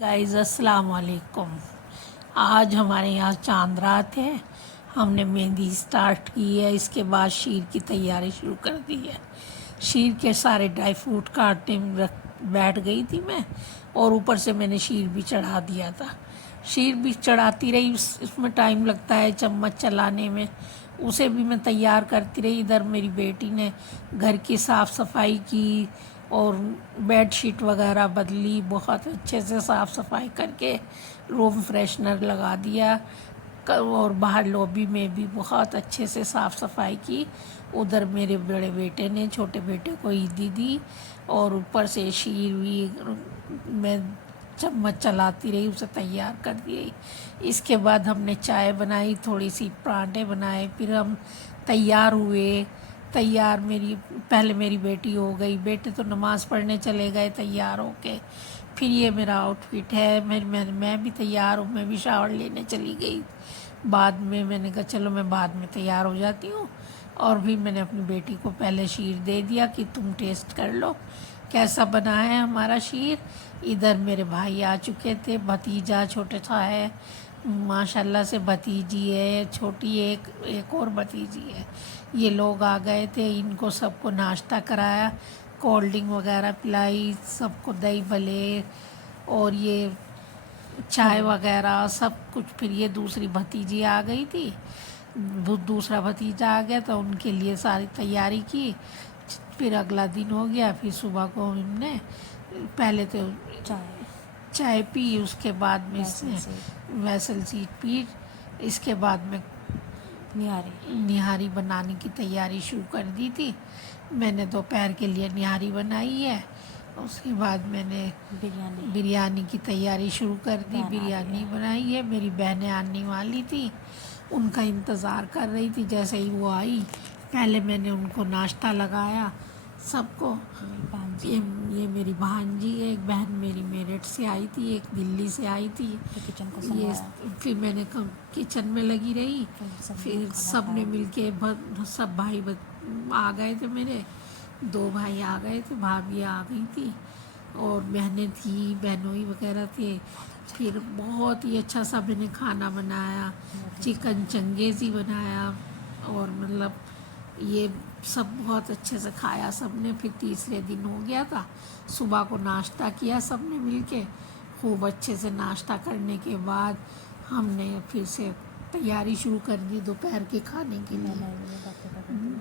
Guys अस्सलाम वालेकुम। आज हमारे यहाँ चांद रात है। हमने मेहंदी स्टार्ट की है, इसके बाद शीर की तैयारी शुरू कर दी है। शीर के सारे ड्राई फ्रूट काटने में बैठ गई थी मैं, और ऊपर से मैंने शीर भी चढ़ा दिया था। शीर भी चढ़ाती रही, उसमें टाइम लगता है चम्मच चलाने में, उसे भी मैं तैयार करती रही। इधर मेरी बेटी ने घर की साफ़ सफाई की और बेड शीट वगैरह बदली, बहुत अच्छे से साफ़ सफाई करके रूम फ्रेशनर लगा दिया, और बाहर लॉबी में भी बहुत अच्छे से साफ़ सफाई की। उधर मेरे बड़े बेटे ने छोटे बेटे को ईदी दी, और ऊपर से शीर भी मैं चम्मच चलाती रही, उसे तैयार कर दिए। इसके बाद हमने चाय बनाई, थोड़ी सी पराठे बनाए, फिर हम तैयार हुए। तैयार पहले मेरी बेटी हो गई, बेटे तो नमाज़ पढ़ने चले गए तैयार होके। फिर ये मेरा आउटफिट है, मैं भी तैयार हूँ, मैं भी शावर लेने चली गई। बाद में मैंने कहा चलो मैं बाद में तैयार हो जाती हूँ, और भी मैंने अपनी बेटी को पहले शीर दे दिया कि तुम टेस्ट कर लो कैसा बना है हमारा शीर। इधर मेरे भाई आ चुके थे, भतीजा छोटा सा है माशाल्लाह से, भतीजी है छोटी, एक और भतीजी है। ये लोग आ गए थे, इनको सबको नाश्ता कराया, कोल्ड ड्रिंक वगैरह पिलाई, सबको दही भले और ये चाय वगैरह सब कुछ। फिर ये दूसरी भतीजी आ गई थी, दूसरा भतीजा आ गया तो उनके लिए सारी तैयारी की। फिर अगला दिन हो गया, फिर सुबह को हमने पहले तो चाय पी, उसके बाद में इसने वैसल सीट पी, इसके बाद में निहारी बनाने की तैयारी शुरू कर दी थी। मैंने दोपहर के लिए निहारी बनाई है, उसके बाद मैंने बिरयानी की तैयारी शुरू कर दी। बिरयानी बनाई है, मेरी बहनें आने वाली थी, उनका इंतज़ार कर रही थी। जैसे ही वो आई पहले मैंने उनको नाश्ता लगाया सबको। ये मेरी भांजी है, एक बहन मेरी मेरठ से आई थी, एक दिल्ली से आई थी। ये फिर मैंने किचन में लगी रही, फिर सब ने मिलके सब भाई आ गए थे, मेरे 2 भाई आ गए थे, भाभी आ गई थी, और बहनें थी, बहनोई वगैरह थे। फिर बहुत ही अच्छा सा मैंने खाना बनाया, चिकन चंगेज़ी बनाया, और मतलब ये सब बहुत अच्छे से खाया सबने। फिर तीसरे दिन हो गया था, सुबह को नाश्ता किया सबने मिलके, खूब अच्छे से नाश्ता करने के बाद हमने फिर से तैयारी शुरू कर दी दोपहर के खाने के लिए।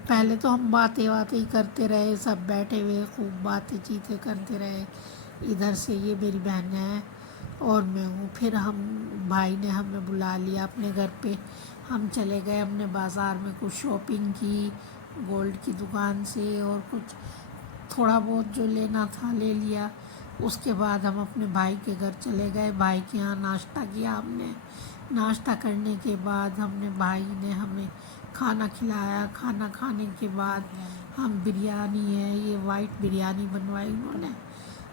पहले तो हम बातें ही करते रहे, सब बैठे हुए खूब बातें चीतें करते रहे। इधर से ये मेरी बहन है और मैं हूँ। फिर भाई ने हमें बुला लिया अपने घर पे, हम चले गए, हमने बाज़ार में कुछ शॉपिंग की गोल्ड की दुकान से, और कुछ थोड़ा बहुत जो लेना था ले लिया। उसके बाद हम अपने भाई के घर चले गए, भाई के यहाँ नाश्ता किया हमने। नाश्ता करने के बाद भाई ने हमें खाना खिलाया। खाना खाने के बाद हम बिरयानी है, ये वाइट बिरयानी बनवाई उन्होंने,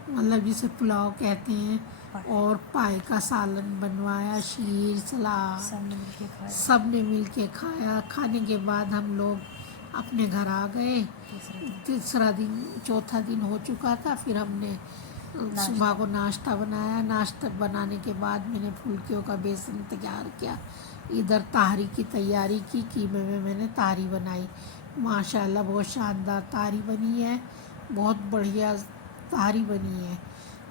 मतलब जिसे पुलाव कहते हैं, और पाए का सालन बनवाया, शीर सलाद सब ने मिल के खाया। खाने के बाद हम लोग अपने घर आ गए। चौथा दिन हो चुका था। फिर हमने सुबह को नाश्ता बनाया, नाश्ता बनाने के बाद मैंने फुल्कियों का बेसन तैयार किया। इधर ताहरी की तैयारी की, कीमे में मैंने ताहरी बनाई, माशाल्लाह बहुत शानदार ताहरी बनी है, बहुत बढ़िया ताहरी बनी है।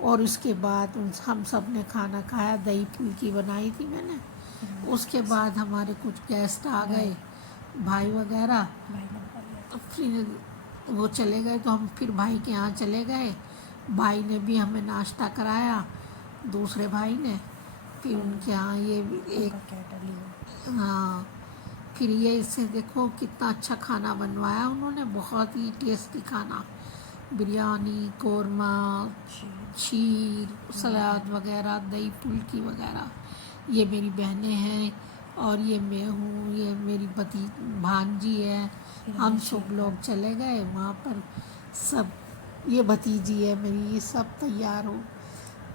और उसके बाद हम सब ने खाना खाया, दही फुल्की बनाई थी मैंने। उसके बाद हमारे कुछ गेस्ट आ गए, भाई वगैरह, फिर वो चले गए तो हम फिर भाई के यहाँ चले गए। भाई ने भी हमें नाश्ता कराया, दूसरे भाई ने। फिर उनके यहाँ ये एक हाँ, फिर ये इससे देखो कितना अच्छा खाना बनवाया उन्होंने, बहुत ही टेस्टी खाना, बिरयानी, कोरमा, खीर, सलाद वगैरह, दही फुल्की वगैरह। ये मेरी बहनें हैं, और ये मैं हूँ, ये मेरी भांजी है। हम सब लोग चले गए वहाँ पर, सब ये भतीजी है मेरी, ये सब तैयार हो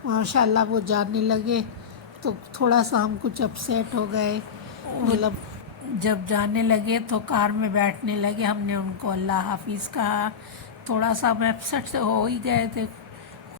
माशाल्लाह। वो जाने लगे तो थोड़ा सा हम कुछ अपसेट हो गए, मतलब जब जाने लगे तो कार में बैठने लगे, हमने उनको अल्लाह हाफिज़ कहा, थोड़ा सा हम अपसेट हो ही गए थे,